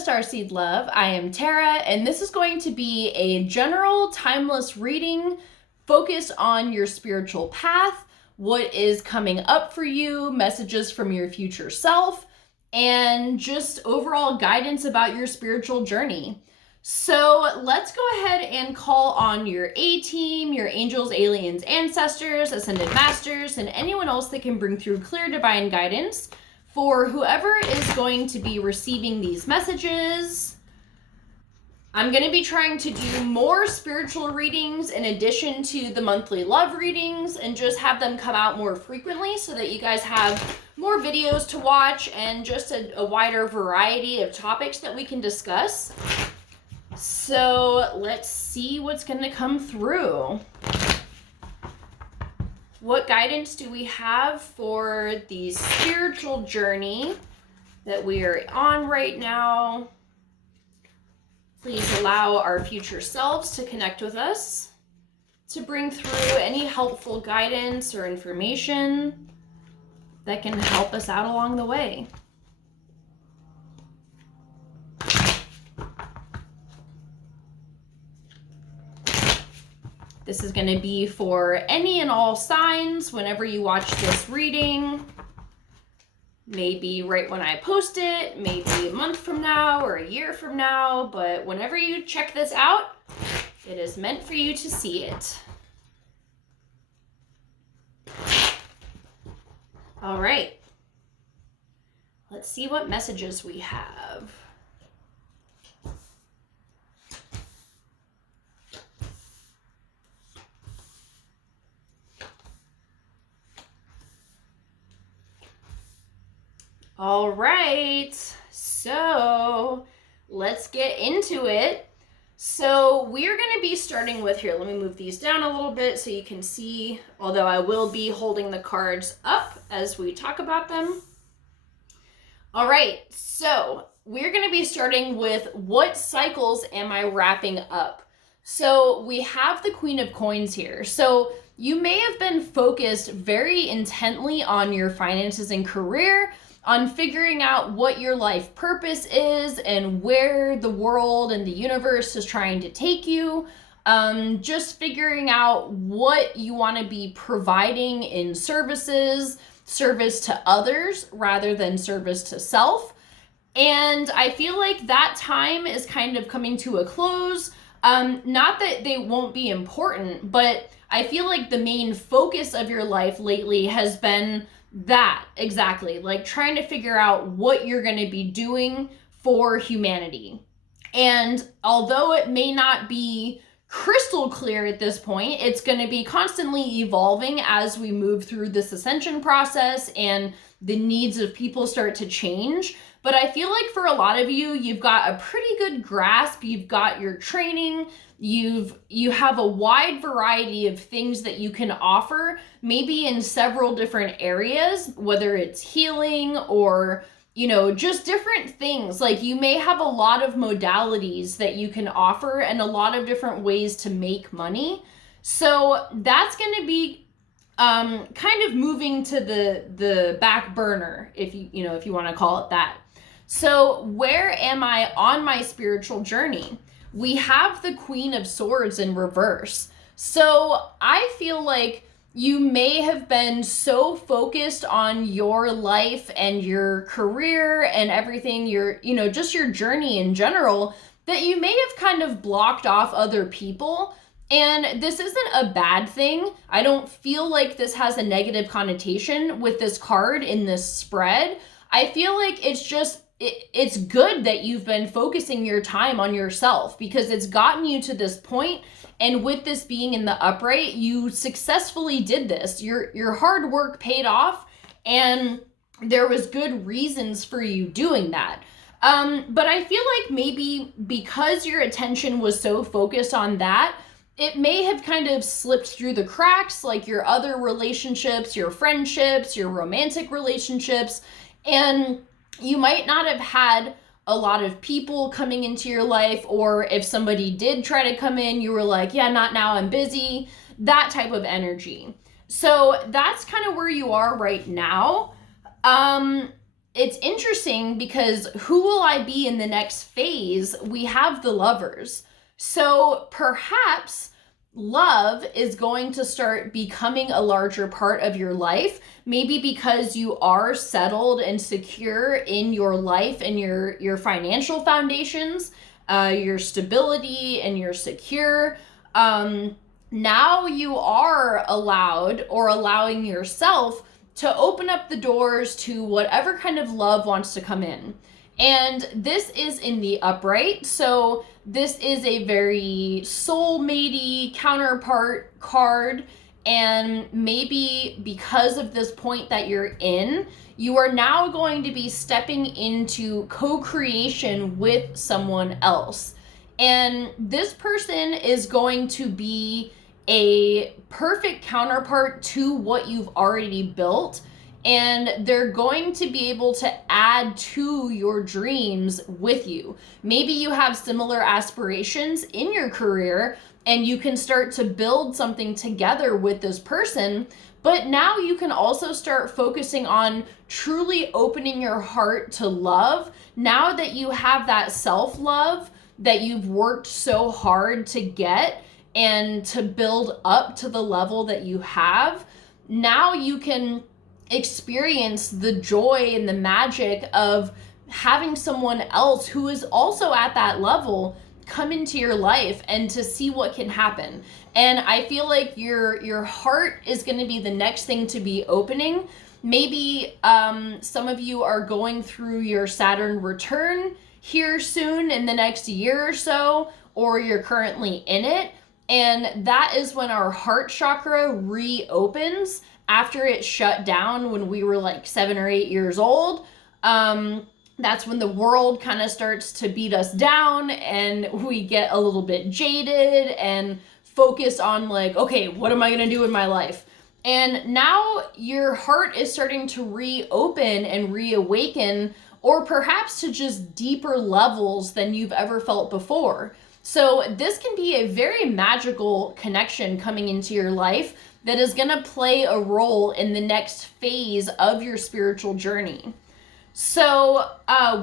Starseed Love. I am Tara, and this is going to be a general, timeless reading focused on your spiritual path, what is coming up for you, messages from your future self, and just overall guidance about your spiritual journey. So let's go ahead and call on your A-team, your angels, aliens, ancestors, ascended masters, and anyone else that can bring through clear divine guidance for whoever is going to be receiving these messages. I'm going to be trying to do more spiritual readings in addition to the monthly love readings and just have them come out more frequently so that you guys have more videos to watch and just a wider variety of topics that we can discuss. So let's see what's going to come through. What guidance do we have for the spiritual journey that we are on right now? Please allow our future selves to connect with us to bring through any helpful guidance or information that can help us out along the way. This is going to be for any and all signs whenever you watch this reading. Maybe right when I post it, maybe a month from now or a year from now, but whenever you check this out, it is meant for you to see it. All right. Let's see what messages we have. All right, so let's get into it. So we're going to be starting with, here, let me move these down a little bit so you can see, although I will be holding the cards up as we talk about them. All right, so we're going to be starting with what cycles am I wrapping up? So we have the Queen of Coins here. So you may have been focused very intently on your finances and career, on figuring out what your life purpose is and where the world and the universe is trying to take you. Just figuring out what you want to be providing in services, service to others rather than service to self. And I feel like that time is kind of coming to a close. Not that they won't be important, but I feel like the main focus of your life lately has been that, exactly, like trying to figure out what you're going to be doing for humanity. And although it may not be crystal clear at this point, it's going to be constantly evolving as we move through this ascension process and the needs of people start to change. But I feel like for a lot of you, you've got a pretty good grasp. You've got your training. You have a wide variety of things that you can offer, maybe in several different areas, whether it's healing or, just different things. Like you may have a lot of modalities that you can offer and a lot of different ways to make money. So that's going to be kind of moving to the back burner, if you want to call it that. So where am I on my spiritual journey? We have the Queen of Swords in reverse. So I feel like you may have been so focused on your life and your career and everything, just your journey in general, that you may have kind of blocked off other people. And this isn't a bad thing. I don't feel like this has a negative connotation with this card in this spread. I feel like it's good that you've been focusing your time on yourself because it's gotten you to this point. And with this being in the upright, you successfully did this. Your hard work paid off and there was good reasons for you doing that. But I feel like maybe because your attention was so focused on that, it may have kind of slipped through the cracks, like your other relationships, your friendships, your romantic relationships, and you might not have had a lot of people coming into your life, or if somebody did try to come in, you were like, yeah, not now, I'm busy, that type of energy. So that's kind of where you are right now. it's interesting because who will I be in the next phase? We have the Lovers. So perhaps love is going to start becoming a larger part of your life, maybe because you are settled and secure in your life and your financial foundations, your stability, and you're secure. Now you are allowed or allowing yourself to open up the doors to whatever kind of love wants to come in. And this is in the upright, so this is a very soulmate-y counterpart card, and maybe because of this point that you're in, you are now going to be stepping into co-creation with someone else. And this person is going to be a perfect counterpart to what you've already built, and they're going to be able to add to your dreams with you. Maybe you have similar aspirations in your career and you can start to build something together with this person, but now you can also start focusing on truly opening your heart to love. Now that you have that self-love that you've worked so hard to get and to build up to the level that you have, now you can experience the joy and the magic of having someone else who is also at that level come into your life and to see what can happen. And I feel like your heart is going to be the next thing to be opening. Maybe some of you are going through your Saturn return here soon in the next year or so, or you're currently in it. And that is when our heart chakra reopens after it shut down when we were like 7 or 8 years old. That's when the world kind of starts to beat us down and we get a little bit jaded and focused on like, okay, what am I going to do in my life? And now your heart is starting to reopen and reawaken, or perhaps to just deeper levels than you've ever felt before. So this can be a very magical connection coming into your life that is going to play a role in the next phase of your spiritual journey. So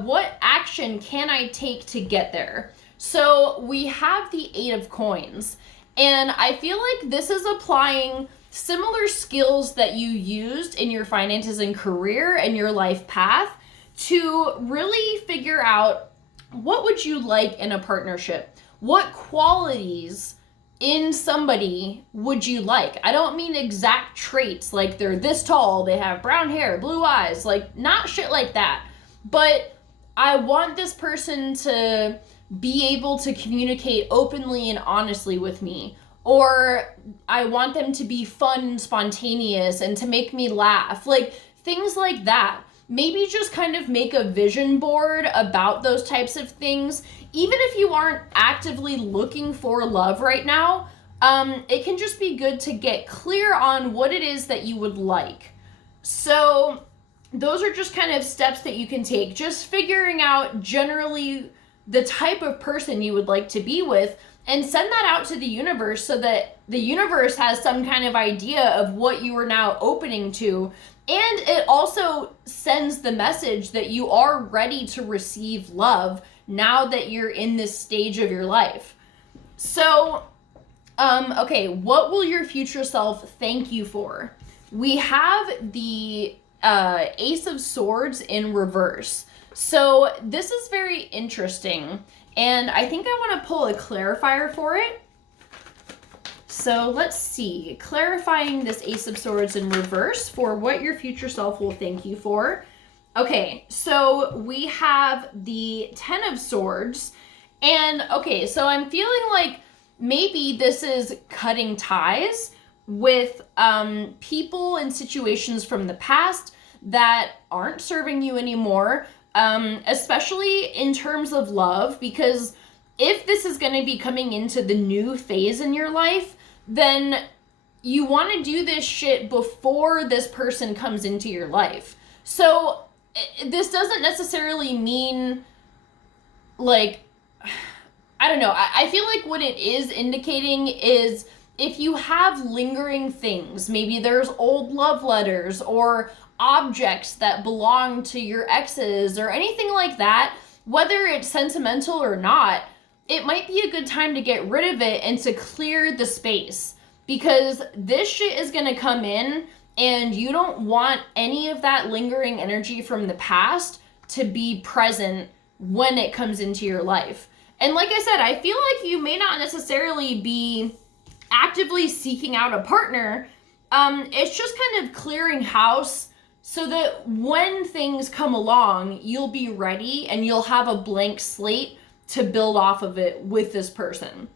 what action can I take to get there? So we have the 8 of Coins, and I feel like this is applying similar skills that you used in your finances and career and your life path to really figure out what would you like in a partnership? What qualities in somebody would you like? I don't mean exact traits like they're this tall, they have brown hair, blue eyes, like not shit like that. But I want this person to be able to communicate openly and honestly with me. Or I want them to be fun and spontaneous and to make me laugh. Like things like that. Maybe just kind of make a vision board about those types of things. Even if you aren't actively looking for love right now, it can just be good to get clear on what it is that you would like. So those are just kind of steps that you can take. Just figuring out generally the type of person you would like to be with, and send that out to the universe so that the universe has some kind of idea of what you are now opening to. And it also sends the message that you are ready to receive love now that you're in this stage of your life. So, okay, what will your future self thank you for? We have the Ace of Swords in reverse. So this is very interesting. And I think I want to pull a clarifier for it. So let's see, clarifying this Ace of Swords in reverse for what your future self will thank you for. Okay, so we have the 10 of Swords, and okay, so I'm feeling like maybe this is cutting ties with people and situations from the past that aren't serving you anymore, especially in terms of love, because if this is going to be coming into the new phase in your life, then you want to do this shit before this person comes into your life. So this doesn't necessarily mean like, I don't know. I feel like what it is indicating is if you have lingering things, maybe there's old love letters or objects that belong to your exes or anything like that, whether it's sentimental or not, it might be a good time to get rid of it and to clear the space, because this shit is gonna come in and you don't want any of that lingering energy from the past to be present when it comes into your life. And like I said, I feel like you may not necessarily be actively seeking out a partner. It's just kind of clearing house so that when things come along, you'll be ready and you'll have a blank slate to build off of it with this person.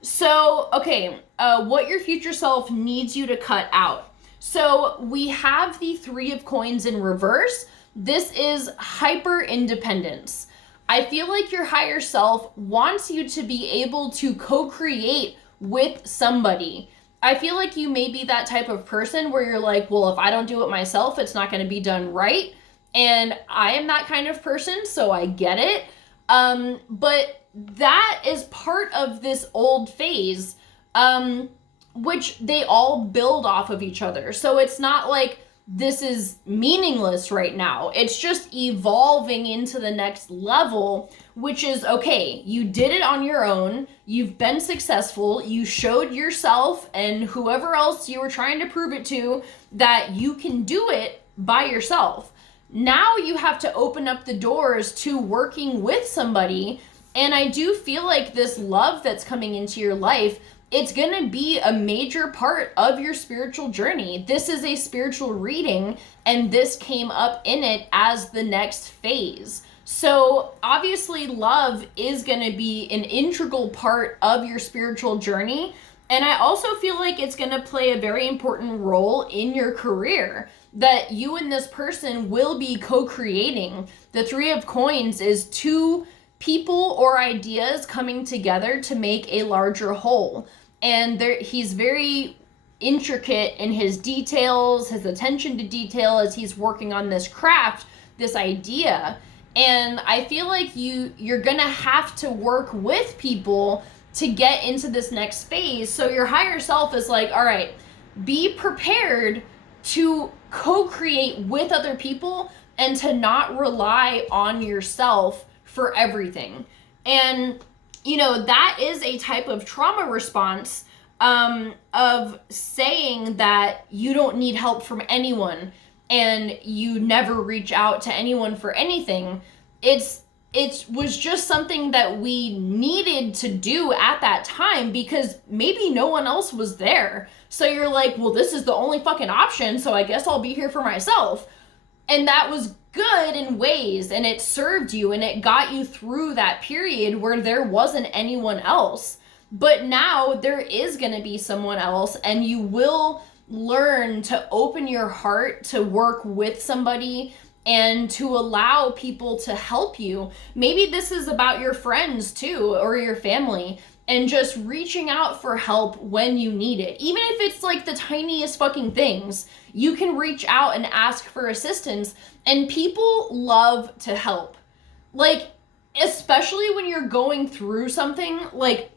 So, okay, what your future self needs you to cut out. So we have the Three of Coins in reverse. This is hyper independence. I feel like your higher self wants you to be able to co-create with somebody. I feel like you may be that type of person where you're like, well, if I don't do it myself, it's not going to be done right. And I am that kind of person, so I get it. But that is part of this old phase, which they all build off of each other. So it's not like this is meaningless right now. It's just evolving into the next level, which is, okay, you did it on your own. You've been successful. You showed yourself and whoever else you were trying to prove it to that you can do it by yourself. Now you have to open up the doors to working with somebody. And I do feel like this love that's coming into your life, it's going to be a major part of your spiritual journey. This is a spiritual reading, and this came up in it as the next phase. So obviously love is going to be an integral part of your spiritual journey. And I also feel like it's going to play a very important role in your career, that you and this person will be co-creating. The Three of Coins is two people or ideas coming together to make a larger whole. And he's very intricate in his details, his attention to detail as he's working on this craft, this idea. And I feel like you're gonna have to work with people to get into this next phase. So your higher self is like, all right, be prepared to co-create with other people and to not rely on yourself for everything. And you know, that is a type of trauma response, of saying that you don't need help from anyone and you never reach out to anyone for anything. It was just something that we needed to do at that time because maybe no one else was there. So you're like, well, this is the only fucking option, so I guess I'll be here for myself. And that was good in ways, and it served you, and it got you through that period where there wasn't anyone else. But now there is going to be someone else, and you will learn to open your heart to work with somebody and to allow people to help you. Maybe this is about your friends too, or your family, and just reaching out for help when you need it. Even if it's like the tiniest fucking things, you can reach out and ask for assistance, and people love to help. Like, especially when you're going through something, like,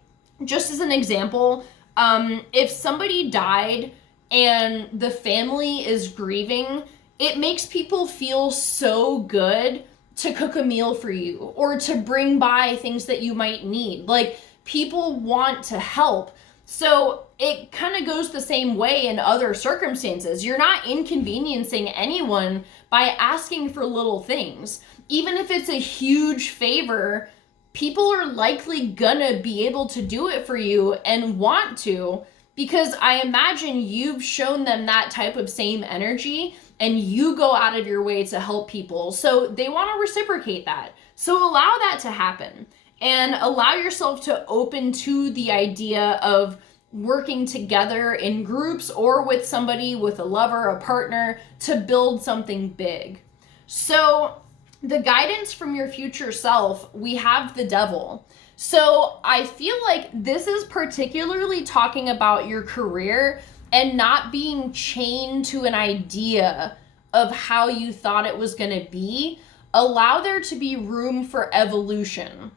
just as an example, if somebody died and the family is grieving, it makes people feel so good to cook a meal for you or to bring by things that you might need. Like, people want to help. So it kind of goes the same way in other circumstances. You're not inconveniencing anyone by asking for little things. Even if it's a huge favor, people are likely gonna be able to do it for you and want to, because I imagine you've shown them that type of same energy and you go out of your way to help people. So they want to reciprocate that. So allow that to happen and allow yourself to open to the idea of working together in groups or with somebody, with a lover, a partner, to build something big. So the guidance from your future self, we have the Devil. So I feel like this is particularly talking about your career and not being chained to an idea of how you thought it was going to be. Allow there to be room for evolution.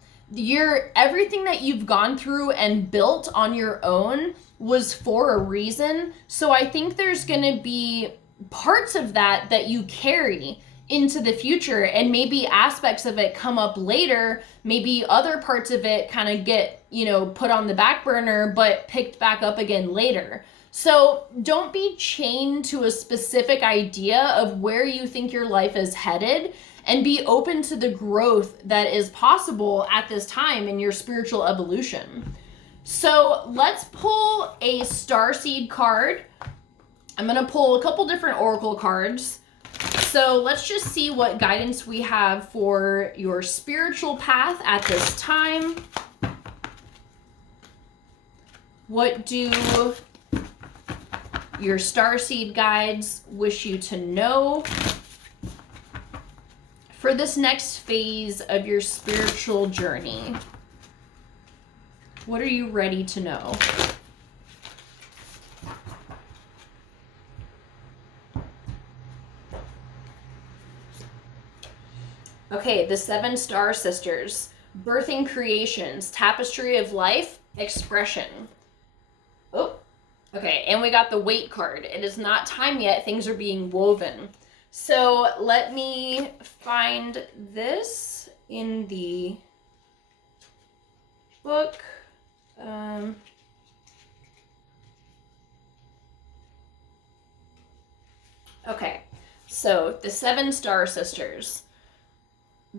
Everything that you've gone through and built on your own was for a reason. So I think there's going to be parts of that you carry into the future, and maybe aspects of it come up later, maybe other parts of it kind of get, you know, put on the back burner but picked back up again later. So don't be chained to a specific idea of where you think your life is headed, and be open to the growth that is possible at this time in your spiritual evolution. So let's pull a starseed card. I'm going to pull a couple different oracle cards. So let's just see what guidance we have for your spiritual path at this time. What do your starseed guides wish you to know for this next phase of your spiritual journey? What are you ready to know? Okay, the 7 star sisters. Birthing creations, tapestry of life, expression. Oh, okay, and we got the wait card. It is not time yet, things are being woven. So let me find this in the book. Okay, so the 7 star sisters.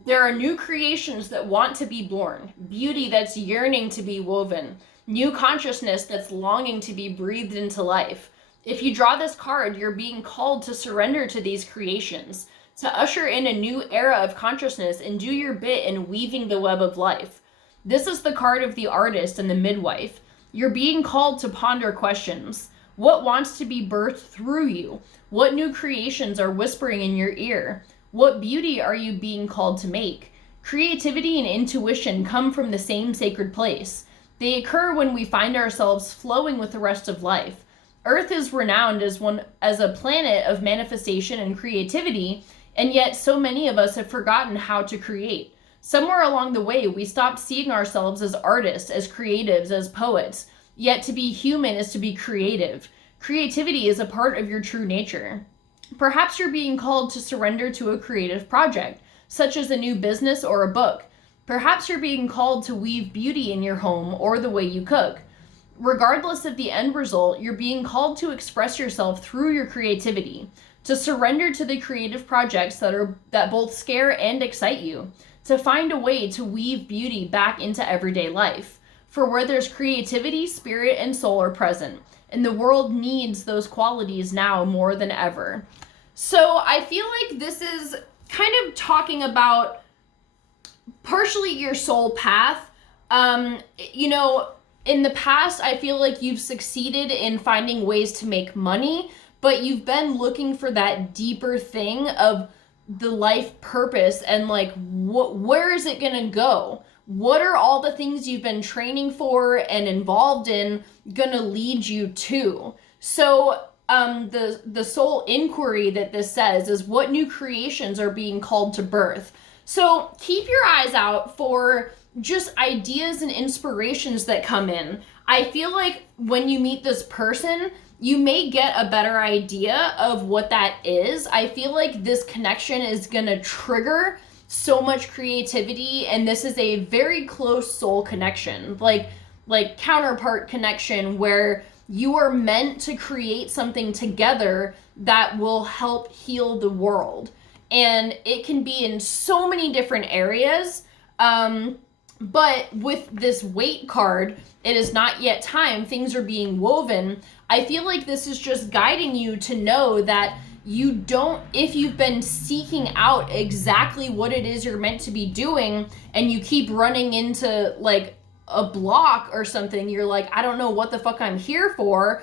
There are new creations that want to be born, beauty that's yearning to be woven, new consciousness that's longing to be breathed into life. If you draw this card, you're being called to surrender to these creations, to usher in a new era of consciousness and do your bit in weaving the web of life. This is the card of the artist and the midwife. You're being called to ponder questions. What wants to be birthed through you? What new creations are whispering in your ear? What beauty are you being called to make? Creativity and intuition come from the same sacred place. They occur when we find ourselves flowing with the rest of life. Earth is renowned as a planet of manifestation and creativity, and yet so many of us have forgotten how to create. Somewhere along the way, we stopped seeing ourselves as artists, as creatives, as poets. Yet to be human is to be creative. Creativity is a part of your true nature. Perhaps you're being called to surrender to a creative project, such as a new business or a book. Perhaps you're being called to weave beauty in your home or the way you cook. Regardless of the end result, you're being called to express yourself through your creativity, to surrender to the creative projects that both scare and excite you, to find a way to weave beauty back into everyday life. For where there's creativity, spirit and soul are present, and the world needs those qualities now more than ever. So I feel like this is kind of talking about partially your soul path. You know, in the past, I feel like you've succeeded in finding ways to make money, but you've been looking for that deeper thing of the life purpose and like, where is it gonna go? What are all the things you've been training for and involved in gonna lead you to? So the soul inquiry that this says is what new creations are being called to birth. So keep your eyes out for just ideas and inspirations that come in. I feel like when you meet this person, you may get a better idea of what that is. I feel like this connection is gonna trigger so much creativity, and this is a very close soul connection, like counterpart connection, where you are meant to create something together that will help heal the world. And it can be in so many different areas. But with this wait card, it is not yet time. Things are being woven. I feel like this is just guiding you to know that you don't, if you've been seeking out exactly what it is you're meant to be doing and you keep running into like a block or something, you're like, I don't know what the fuck I'm here for,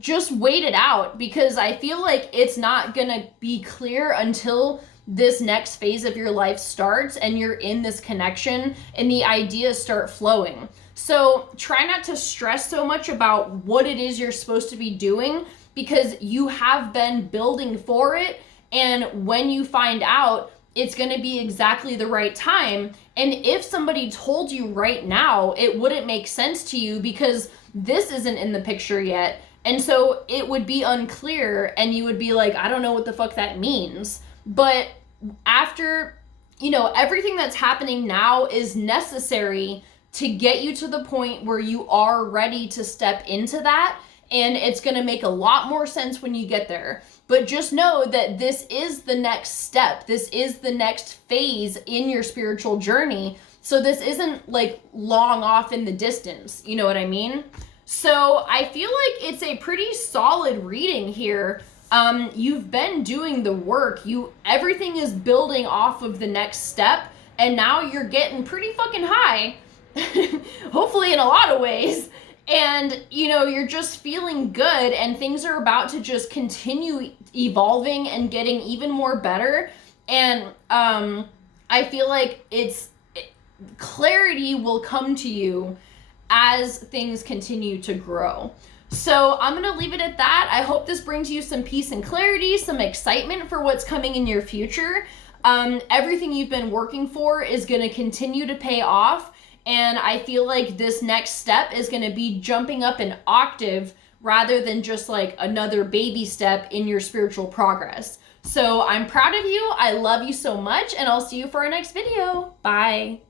just wait it out, because I feel like it's not gonna be clear until this next phase of your life starts and you're in this connection and the ideas start flowing. So try not to stress so much about what it is you're supposed to be doing, because you have been building for it, and when you find out, it's going to be exactly the right time. And if somebody told you right now, it wouldn't make sense to you because this isn't in the picture yet, And so it would be unclear and you would be like, I don't know what the fuck that means. But after, you know, everything that's happening now is necessary to get you to the point where you are ready to step into that. And it's going to make a lot more sense when you get there. But just know that this is the next step. This is the next phase in your spiritual journey. So this isn't like long off in the distance. You know what I mean? So I feel like it's a pretty solid reading here. You've been doing the work. Everything is building off of the next step. And now you're getting pretty fucking high. Hopefully in a lot of ways. And, you know, you're just feeling good and things are about to just continue evolving and getting even more better. And I feel like clarity will come to you as things continue to grow. So I'm going to leave it at that. I hope this brings you some peace and clarity, some excitement for what's coming in your future. Everything you've been working for is going to continue to pay off. And I feel like this next step is going to be jumping up an octave rather than just like another baby step in your spiritual progress. So I'm proud of you. I love you so much, and I'll see you for our next video. Bye.